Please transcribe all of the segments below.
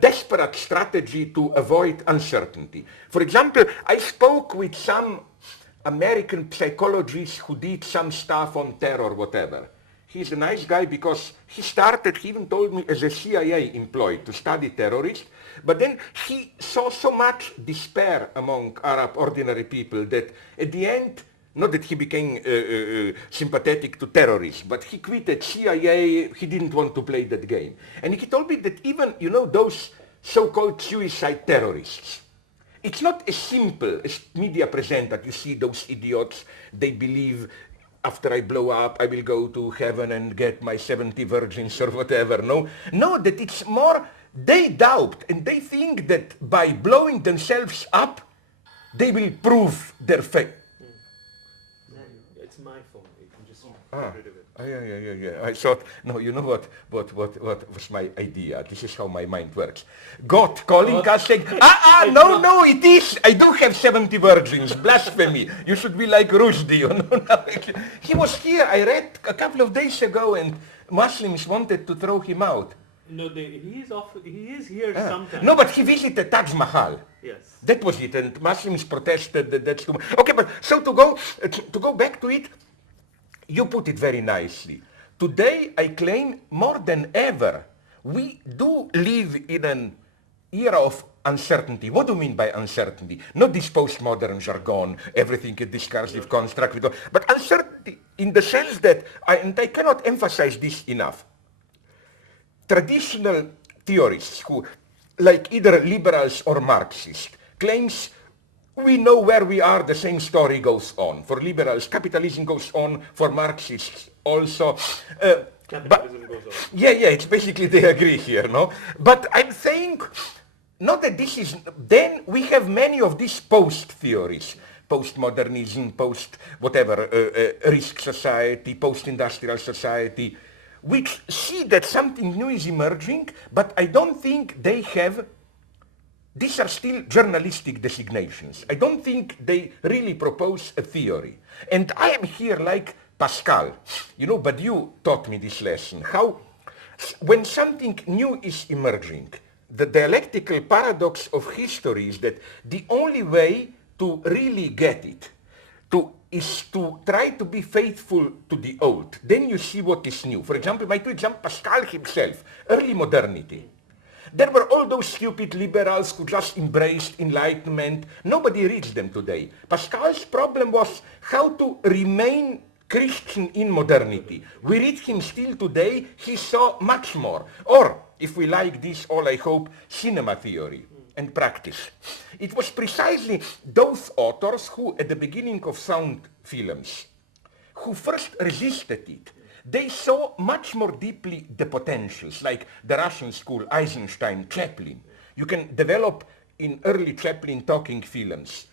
desperate strategy to avoid uncertainty. For example, I spoke with some American psychologists who did some stuff on terror, whatever. He's a nice guy because he even told me, as a CIA employee to study terrorists, but then he saw so much despair among Arab ordinary people that at the end, not that he became sympathetic to terrorists, but he quitted CIA, he didn't want to play that game. And he told me that even, those so-called suicide terrorists, it's not as simple as media present that you see those idiots, they believe after I blow up, I will go to heaven and get my 70 virgins or whatever. No, that it's more, they doubt and they think that by blowing themselves up, they will prove their faith. It's my phone. You can just get rid of it. Yeah. I thought, no, you know what was my idea? This is how my mind works. God calling us saying, no, it is. I do have 70 virgins. Blasphemy. You should be like Rushdie. He was here. I read a couple of days ago and Muslims wanted to throw him out. No, he is here sometimes. No, but he visited Taj Mahal. Yes. That was it, and Muslims protested that that's too much. Okay, but so to go back to it, you put it very nicely. Today, I claim more than ever, we do live in an era of uncertainty. What do you mean by uncertainty? Not this postmodern jargon, everything a discursive construct, but uncertainty in the sense that, and I cannot emphasize this enough, traditional theorists who, like either liberals or Marxists, claims we know where we are, the same story goes on. For liberals, capitalism goes on. For Marxists, also. Capitalism goes on. Yeah, it's basically they agree here, no? But I'm saying, not that this is, then we have many of these post-theories. Postmodernism, risk society, post-industrial society, which see that something new is emerging, but I don't think they have. These are still journalistic designations. I don't think they really propose a theory. And I am here like Pascal, but you taught me this lesson. How, when something new is emerging, the dialectical paradox of history is that the only way to really get it is to try to be faithful to the old. Then you see what is new. For example, Pascal himself, early modernity. There were all those stupid liberals who just embraced enlightenment. Nobody reads them today. Pascal's problem was how to remain Christian in modernity. We read him still today. He saw much more. Or, if we like this, all I hope, cinema theory and practice. It was precisely those authors who, at the beginning of sound films, who first resisted it. They saw much more deeply the potentials, like the Russian school, Eisenstein, Chaplin. You can develop in early Chaplin talking films.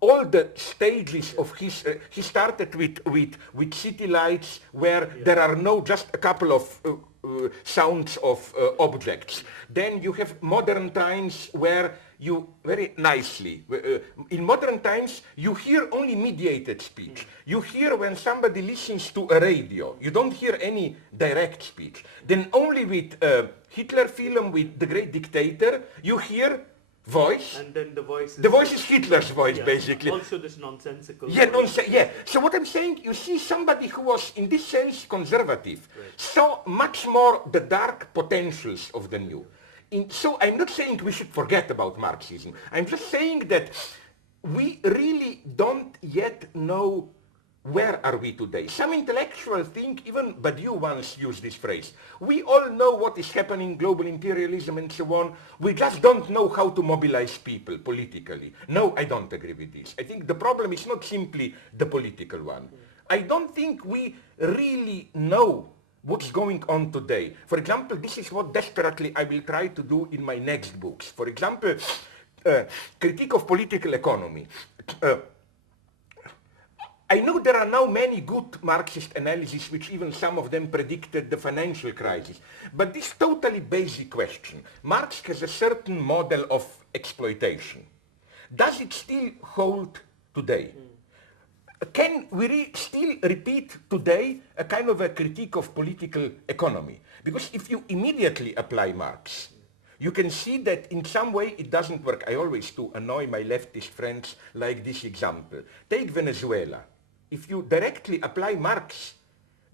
All the stages of his, he started with city lights where there are just a couple of sounds of objects. Then you have modern times where you, very nicely, in modern times you hear only mediated speech. You hear when somebody listens to a radio. You don't hear any direct speech. Then only with Hitler film, with The Great Dictator, you hear voice. And then the voice is Hitler's voice, basically. Also this nonsensical voice. So what I'm saying, you see somebody who was, in this sense, conservative, saw much more the dark potentials of the new. So I'm not saying we should forget about Marxism. I'm just saying that we really don't yet know where are we today. Some intellectuals think, even Badiou once used this phrase, we all know what is happening, global imperialism and so on, we just don't know how to mobilize people politically. No, I don't agree with this. I think the problem is not simply the political one. I don't think we really know what's going on today. For example, this is what desperately I will try to do in my next books. For example, critique of political economy. I know there are now many good Marxist analyses, which even some of them predicted the financial crisis. But this totally basic question, Marx has a certain model of exploitation. Does it still hold today? Can we still repeat today a kind of a critique of political economy? Because if you immediately apply Marx, you can see that in some way it doesn't work. I always do annoy my leftist friends like this example. Take Venezuela. If you directly apply Marx,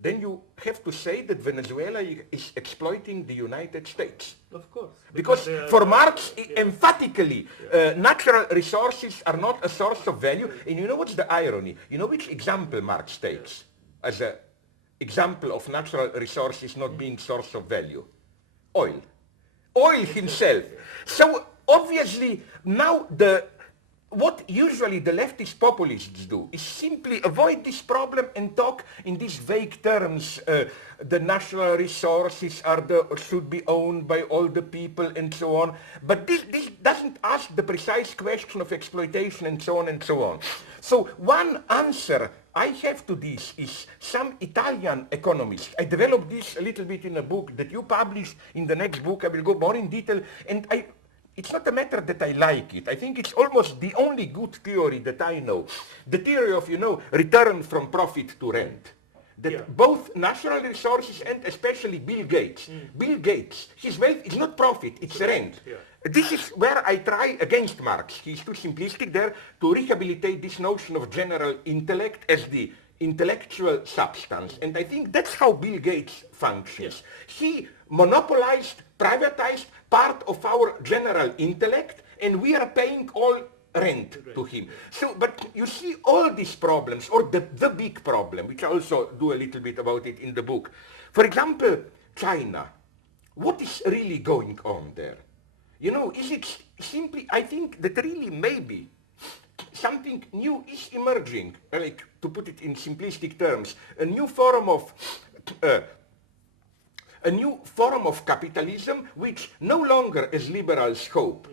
then you have to say that Venezuela is exploiting the United States. Of course. Because for Marx, emphatically, natural resources are not a source of value. And you know what's the irony? You know which example Marx takes as an example of natural resources not being source of value? Oil. Oil himself. So obviously now what usually the leftist populists do is simply avoid this problem and talk in these vague terms. The natural resources should be owned by all the people and so on. But this doesn't ask the precise question of exploitation and so on and so on. So one answer I have to this is some Italian economists. I developed this a little bit in a book that you published. In the next book I will go more in detail, and it's not a matter that I like it. I think it's almost the only good theory that I know. The theory of, return from profit to rent. That both natural resources and especially Bill Gates. Bill Gates, his wealth is not profit, it's rent. This is where I try against Marx. He's too simplistic there to rehabilitate this notion of general intellect as the intellectual substance. And I think that's how Bill Gates functions. He monopolized, privatized part of our general intellect, and we are paying all rent to him. So, but you see all these problems, or the big problem, which I also do a little bit about it in the book. For example, China. What is really going on there? Is it simply, I think that really maybe something new is emerging, like to put it in simplistic terms, a new form of capitalism which no longer, as liberals hope,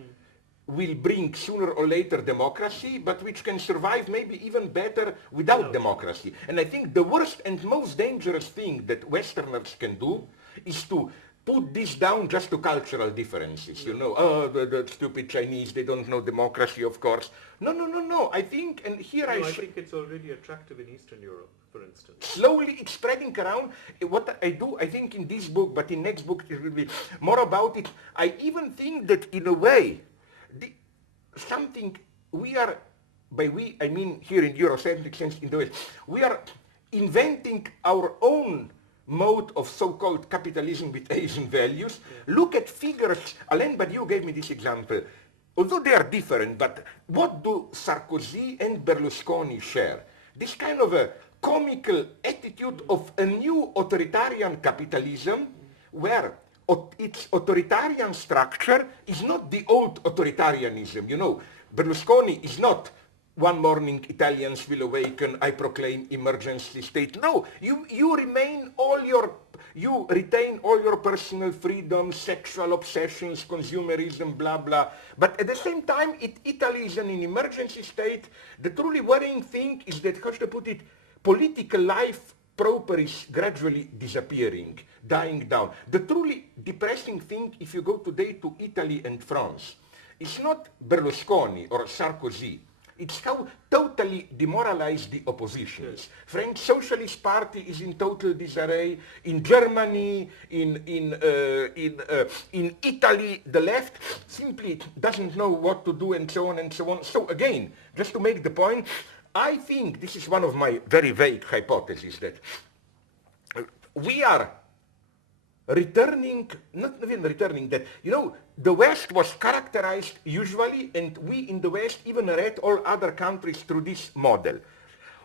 will bring sooner or later democracy, but which can survive maybe even better without democracy. And I think the worst and most dangerous thing that Westerners can do is to put this down just to cultural differences. The stupid Chinese, they don't know democracy, of course. No. I think, and here I think it's already attractive in Eastern Europe, for instance. Slowly it's spreading around. What I do, I think in this book, but in next book it will be more about it. I even think that in a way, something we are, by we I mean here in Eurocentric sense in the West, we are inventing our own mode of so-called capitalism with Asian values. Look at figures. Alain Badiou gave me this example. Although they are different, but what do Sarkozy and Berlusconi share? This kind of a comical attitude of a new authoritarian capitalism where its authoritarian structure is not the old authoritarianism. Berlusconi is not one morning Italians will awaken, I proclaim emergency state. No, you retain all your personal freedom, sexual obsessions, consumerism, blah, blah. But at the same time, Italy is in an emergency state. The truly worrying thing is that, how should I put it, political life proper is gradually disappearing, dying down. The truly depressing thing, if you go today to Italy and France, is not Berlusconi or Sarkozy. It's how totally demoralized the opposition is. French Socialist Party is in total disarray. In Germany, in Italy, the left simply doesn't know what to do, and so on and so on. So again, just to make the point, I think this is one of my very vague hypotheses, that we are returning, not even returning, that, the West was characterized usually, and we in the West even read all other countries through this model.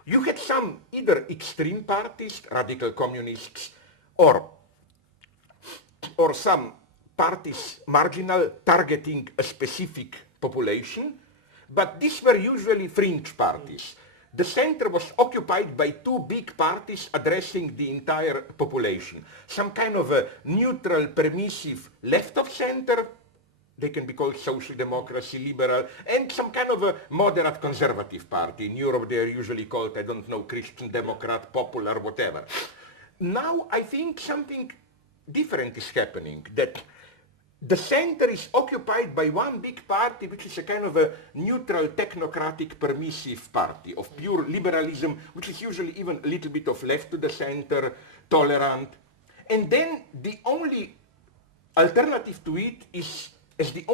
You had some either extreme parties, radical communists, or some parties marginal, targeting a specific population, but these were usually fringe parties. The center was occupied by two big parties addressing the entire population. Some kind of a neutral, permissive left of center, they can be called social democracy, liberal, and some kind of a moderate conservative party. In Europe they are usually called, I don't know, Christian Democrat, popular, whatever. Now I think something different is happening, that the center is occupied by one big party, which is a kind of a neutral, technocratic, permissive party of pure liberalism, which is usually even a little bit of left to the center, tolerant. And then the only alternative to it is as the only